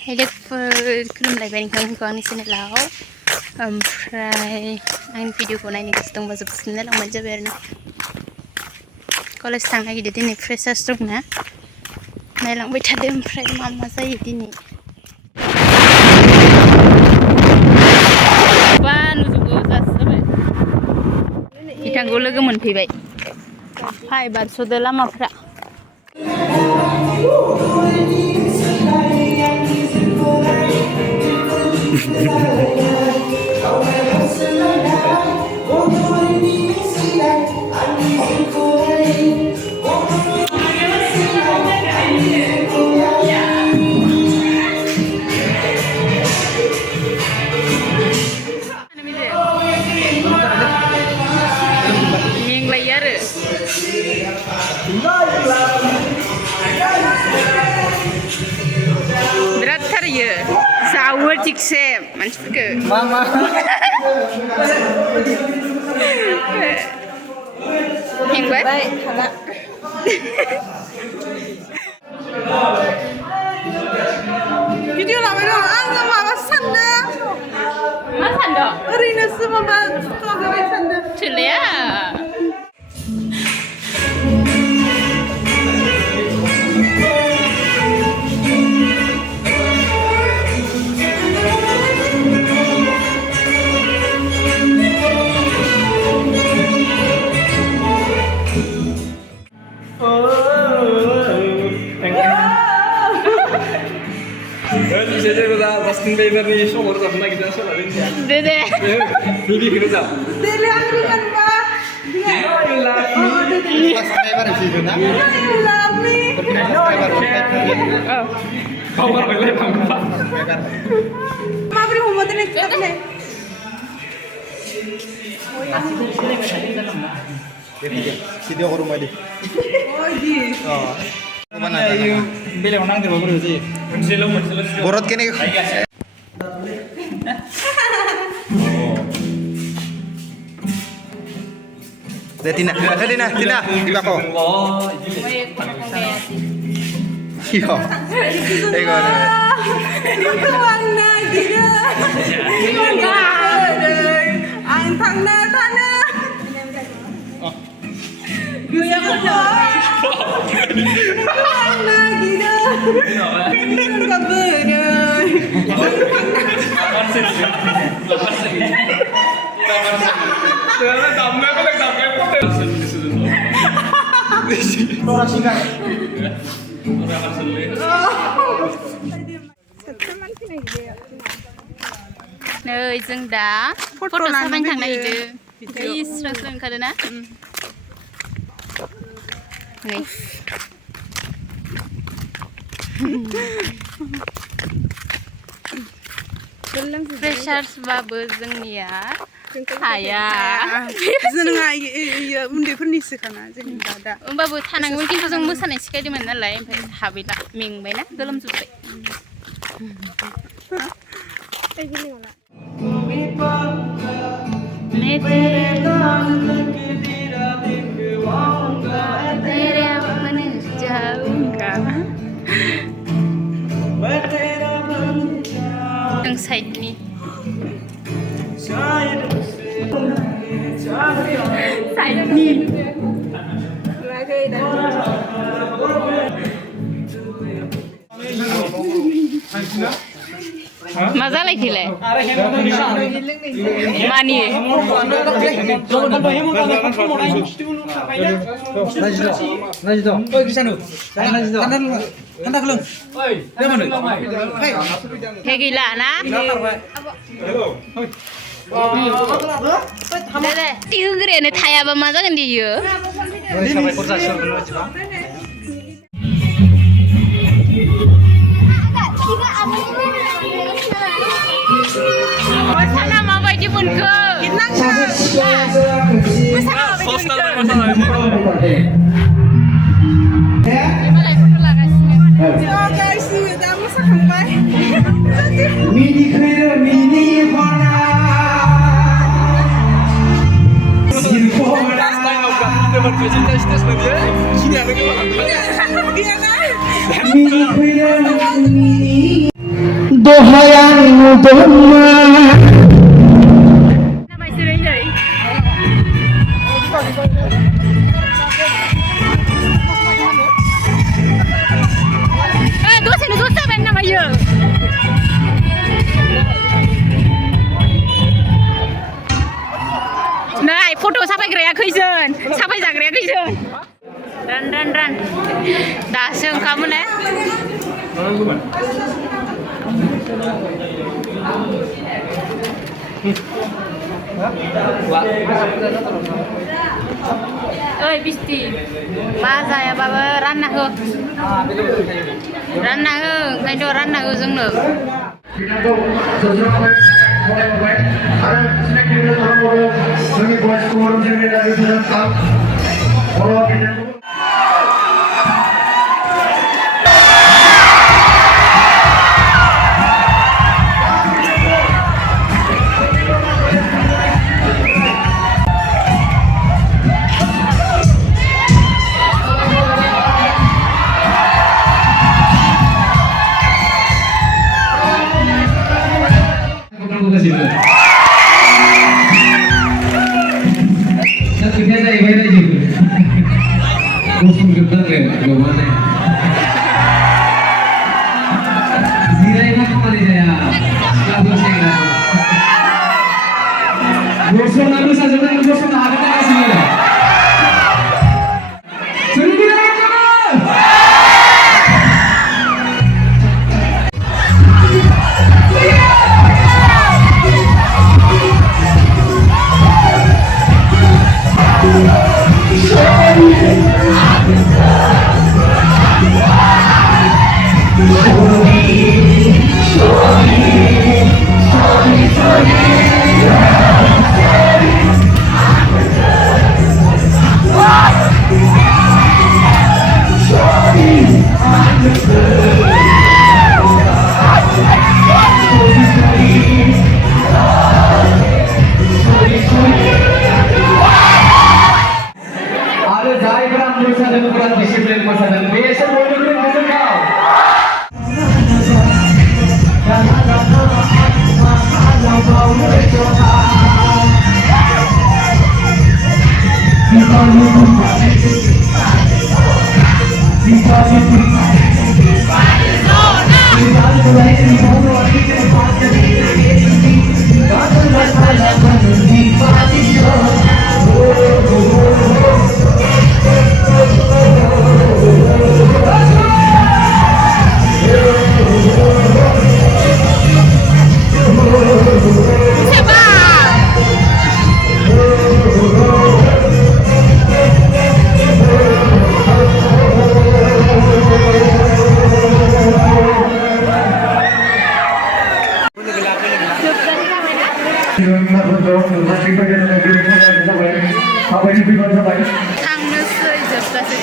लोगोफोर खुलुमलायबाय नोंथांमोनखौ आंनि चेनेलाव ओमफ्राय आंनि भिडिअखौ नायनो गोसो दंबा जोबसिम नायलांबानो जाबाय आरो ना कलेज थांनो नागिरदों दिनै फ्रेसार्स दंना नायलांबाय थादो ओमफ्राय मा मा जायो दिनै बा नुजोबो जाजोब्बाय बिथांखौ लोगो मोनफैबाय फाय बारस'दो लामाफ्रा मेंलायो आरो बिराद थारैयो जावो थिगसे मानसिफोरखौ मा हेंबाय हाला भिडिअ लाबाय दं आङो माबा सानदों मा सानदों ओरैनोसो माबा जाबाय सानदों थोलाया Justin Bieberनि solo roजाबनो नागिरदों सोलाबो दे बेबिखौ रोजाब देले आं रोजाबा बावगारबायलाय बांबा माबोरै हमो दिनै खिथादोंलाय भिडिअ हरो मैले बेलेगाव नांदेरबा बोरै जायो मोनसेल' बरत केने दे tina dibako iyo ego थांनो आं थांनो थानो नै जों दा फट' साफायनो थांनो नागिरदों स्रां स्रां ओंखारोना नै फ्रेसार्स बाबो जोंनिया हाया जोंहा उन्दैफोरनिसोखाना जेनेबा दा होमबाबो थानांगौमोन खिन्थु जों मोसानाय सिखायदोंमोन नालाय ओमफ्राय हाबैला मेंबायना गोलोमजोब्बाय जों साइडनि मा जालायखैलाय मानि हे गैला ना होग्रायानो थायाबा मा जागोन बियो मोसाना माबायदि मोनखो दा मोसाखांबाय Gini दहाय आं नुदोंमोन दसेनो दस जाबाय नामा इयो नै फट' साफायग्राया खैजोन साफायजाग्राया खैजोन रान दासो ओंखाम मोनो ओइ बिस्ति मा जायाबाबो रानना हो ओंखायनोथ' रानना हो जोंनो थांनोसै जोबजासे